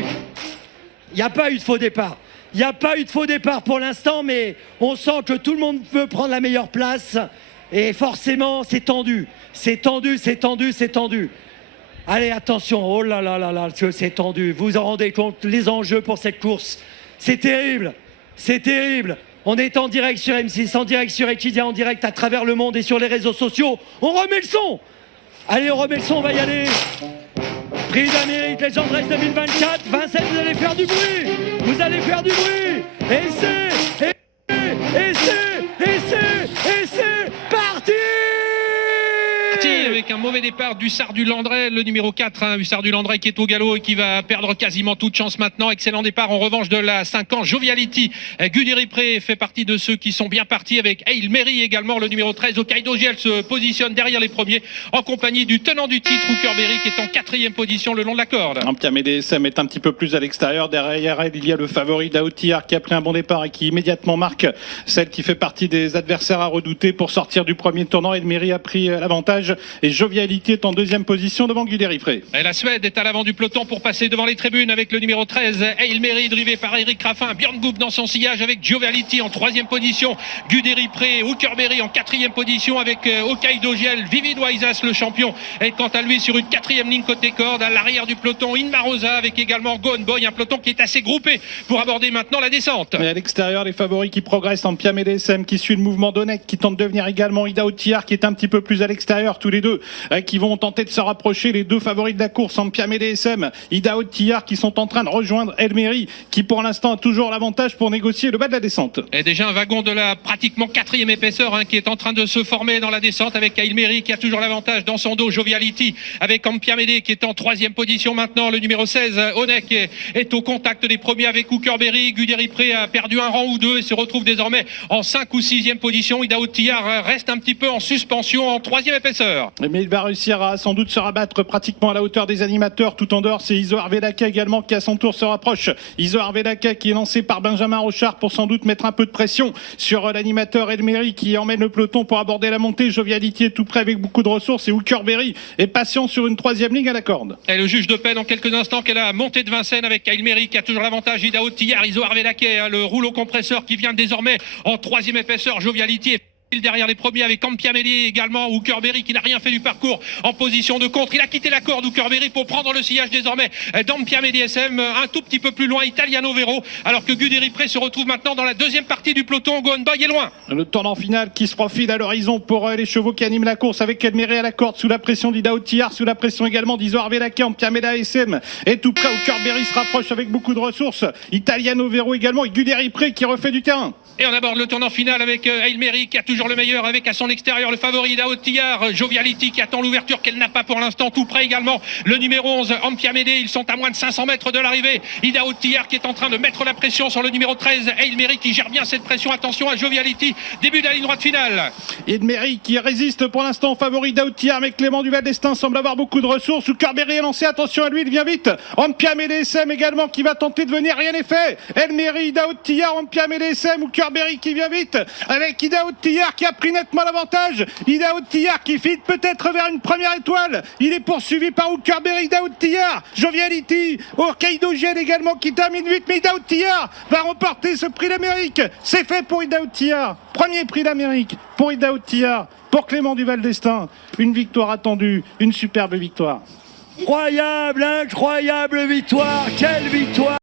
magnifique. Il n'y a pas eu de faux départ. Il n'y a pas eu de faux départ pour l'instant, mais on sent que tout le monde veut prendre la meilleure place. Et forcément, c'est tendu. C'est tendu, c'est tendu, c'est tendu. Allez, attention. Oh là là là là, c'est tendu. Vous vous en rendez compte, les enjeux pour cette course. C'est terrible. C'est terrible. On est en direct sur M6, en direct sur Equidia, en direct à travers le monde et sur les réseaux sociaux. On remet le son. Allez, on remet le son, on va y aller. Prix d'Amérique Legend Race 2024. Vincennes, vous allez faire du bruit. Vous allez faire du bruit. Et c'est parti. Avec un mauvais départ d'Hussard du Landrais, le numéro 4, Hussard du Landrais qui est au galop et qui va perdre quasiment toute chance maintenant. Excellent départ en revanche de la 5 ans Joviality. Guderipré fait partie de ceux qui sont bien partis avec Hail Mary également. Le numéro 13 Hokkaido Giel se positionne derrière les premiers en compagnie du tenant du titre Hookerberry qui est en 4e position le long de la corde. Ampia DSM est un petit peu plus à l'extérieur. Derrière elle, il y a le favori Daoutiar qui a pris un bon départ et qui immédiatement marque celle qui fait partie des adversaires à redouter pour sortir du premier tournant. Hail Mary a pris l'avantage et Joviality est en 2e position devant Guderipré. Et la Suède est à l'avant du peloton pour passer devant les tribunes avec le numéro 13 Hail Mary drivé par Eric Raffin. Björn Goop dans son sillage avec Joviality en 3e position. Guderipré, Hookerberry en 4e position avec Hokkaido Giel. Vivid Waisas le champion est quant à lui sur une 4e ligne côté corde. À l'arrière du peloton Inmarosa avec également Gone Boy. Un peloton qui est assez groupé pour aborder maintenant la descente. Et à l'extérieur, les favoris qui progressent en Ampia DSM qui suit le mouvement d'Onek qui tente de venir également. Daoutiar qui est un petit peu plus à l'extérieur. Tous les deux qui vont tenter de se rapprocher, les deux favoris de la course, Ampia DSM, Daoutiar qui sont en train de rejoindre Hail Mary qui pour l'instant a toujours l'avantage pour négocier le bas de la descente. Et déjà un wagon de la pratiquement 4e épaisseur qui est en train de se former dans la descente avec Hail Mary qui a toujours l'avantage dans son dos. Joviality avec Ampia qui est en 3e position maintenant. Le numéro 16 Onek est au contact des premiers avec Hookerberry. Guderipré a perdu un rang ou deux et se retrouve désormais en 5 ou 6e position. Daoutiar reste un petit peu en suspension en 3e épaisseur. Mais il va réussir à sans doute se rabattre pratiquement à la hauteur des animateurs. Tout en dehors, c'est Iso Arvedaka également qui à son tour se rapproche. Iso Arvedaka qui est lancé par Benjamin Rochard pour sans doute mettre un peu de pression sur l'animateur Hail Mary qui emmène le peloton pour aborder la montée. Joviality est tout près avec beaucoup de ressources et Hookerberry est patient sur une 3e ligne à la corde. Et le juge de paix dans quelques instants qu'est la montée de Vincennes avec Hail Mary qui a toujours l'avantage. Daoutiar, Iso Arvedaka, le rouleau compresseur qui vient désormais en 3e épaisseur. Joviality est derrière les premiers avec Ampia également. Hookerberry qui n'a rien fait du parcours en position de contre. Il a quitté la corde Hookerberry pour prendre le sillage désormais d'Ampia DSM un tout petit peu plus loin Italiano Vero alors que Guderipré se retrouve maintenant dans la 2e partie du peloton. Gone Boy est loin. Le tournant final qui se profile à l'horizon pour les chevaux qui animent la course avec Hail Mary à la corde sous la pression d'Daoutiar, sous la pression également d'Iso Arvedaka. Ampia DSM est tout près. Hookerberry se rapproche avec beaucoup de ressources. Italiano Vero également et Guderipré qui refait du terrain. Et on aborde le tournant final avec Hail Mary qui a toujours le meilleur avec à son extérieur le favori Daoutiar. Joviality qui attend l'ouverture qu'elle n'a pas pour l'instant. Tout près également le numéro 11 Ampia Médé. Ils sont à moins de 500 mètres de l'arrivée. Daoutiar qui est en train de mettre la pression sur le numéro 13 Hail Mary qui gère bien cette pression. Attention à Joviality. Début de la ligne droite finale. Hail Mary qui résiste pour l'instant au favori Daoutiar mais Clément Duval d'Estaing semble avoir beaucoup de ressources. Hookerberry est lancé. Attention à lui, il vient vite. Ampia DSM également qui va tenter de venir. Rien n'est fait. Hail Mary, Daoutiar, Ampia DSM. Hookerberry qui vient vite avec Daoutiar qui a pris nettement l'avantage. Daoutiar qui file peut-être vers une première étoile. Il est poursuivi par Hookerberry. Daoutiar, Joviality, Hokkaido Giel également qui termine 8. Mais Daoutiar va remporter ce prix d'Amérique. C'est fait pour Daoutiar. Premier prix d'Amérique pour Daoutiar, pour Clément Duval d'Estaing. Une victoire attendue, une superbe victoire. Incroyable, incroyable victoire. Quelle victoire!